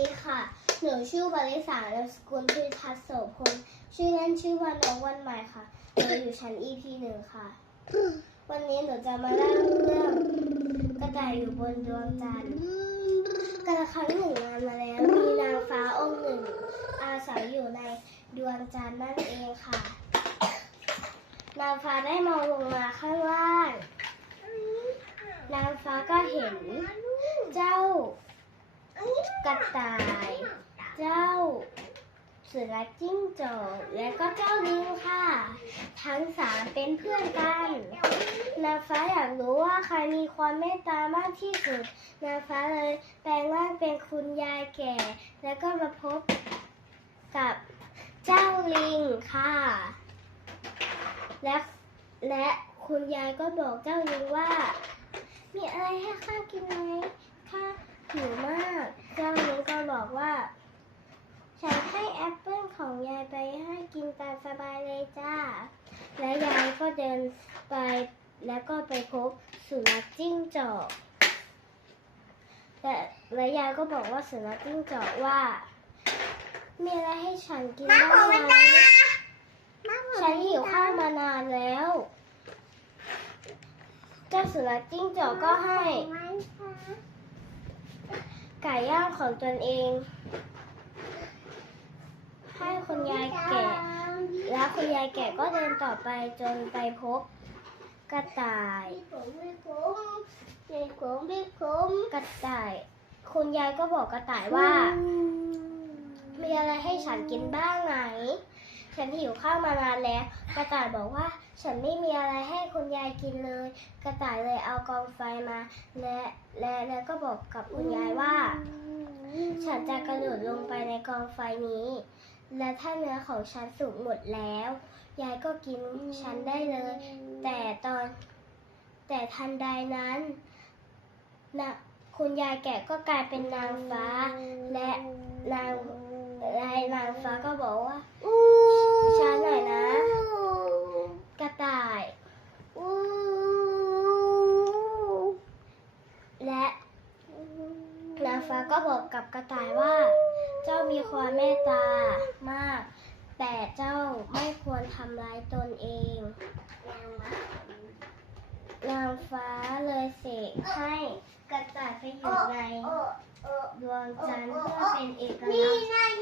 ดีค่ะ หนูชื่อบริษานามสกุลพิทัศน์โสพลชื่อเล่นชื่อว่าน้องวันใหม่ค่ะ หนูอยู่ชั้น EP หนึ่งค่ะ วันนี้หนูจะมาเล่าเรื่องกระต่ายอยู่บนดวงจันทร์กระครั้งหนึ่งนานมาแล้ว มีนางฟ้าองค์หนึ่ง อาศัยอยู่ในดวงจันทร์นั่นเองค่ะ นางฟ้าได้มองลงมาข้างล่าง นางฟ้าก็เห็น กระต่าย เจ้าเสือจิ้งจอกและก็เจ้าลิงค่ะ ทั้งสามเป็นเพื่อนกันนางฟ้าอยากรู้ว่าใครมีความเมตตามากที่สุดนางฟ้าเลยแปลงร่างเป็นคุณยายแก่ แล้วก็มาพบกับเจ้าลิงค่ะ และและคุณยายก็บอกเจ้าลิงว่า มีอะไรให้ข้ากินไหมข้าหิวมาก เจ้าลิงก็บอกว่า ฉันให้แอปเปิลของยายไปให้กินตามสบายเลยจ้า และยายก็เดินไปแล้วก็ไปพบสุนัขจิ้งจอกและและยายก็บอกว่าสุนัขจิ้งจอกว่า มีอะไรให้ฉันกินบ้างไหมฉันหิวข้าวมานานแล้ว เจ้าสุนัขจิ้งจอกก็ให้ ไก่ย่างของตนเอง ให้คุณยายแก่ แล้วคุณยายแก่ก็เดินต่อไปจนไปพบ กระต่ายกระต่าย คุณยายก็บอกกระต่ายว่า มีอะไรให้ฉันกินบ้างไหม ฉันหิวข้าวมานานแล้ว กระต่ายบอกว่า ฉันไม่มีอะไรให้คุณยายกินเลย กระต่ายเลยเอากองไฟมา และและแล้วก็บอกกับคุณยายว่า ฉันจะกระโดดลงไปในกองไฟนี้ และถ้าเนื้อของฉันสุกหมดแล้ว ยายก็กินฉันได้เลย แต่ตอน แต่ทันใดนั้นนะคุณยายแก่ก็กลายเป็นนางฟ้า และนางและนางฟ้าก็บอกว่า ช้าหน่อยนะ กระต่าย และนางฟ้าก็บอกกับกระต่ายว่า เจ้ามีความเมตตามาก แต่เจ้าไม่ควรทำร้ายตนเอง นางฟ้าเลยเสกให้กระต่ายไปอยู่ในดวงจันทร์เพื่อเป็นเอกลักษณ์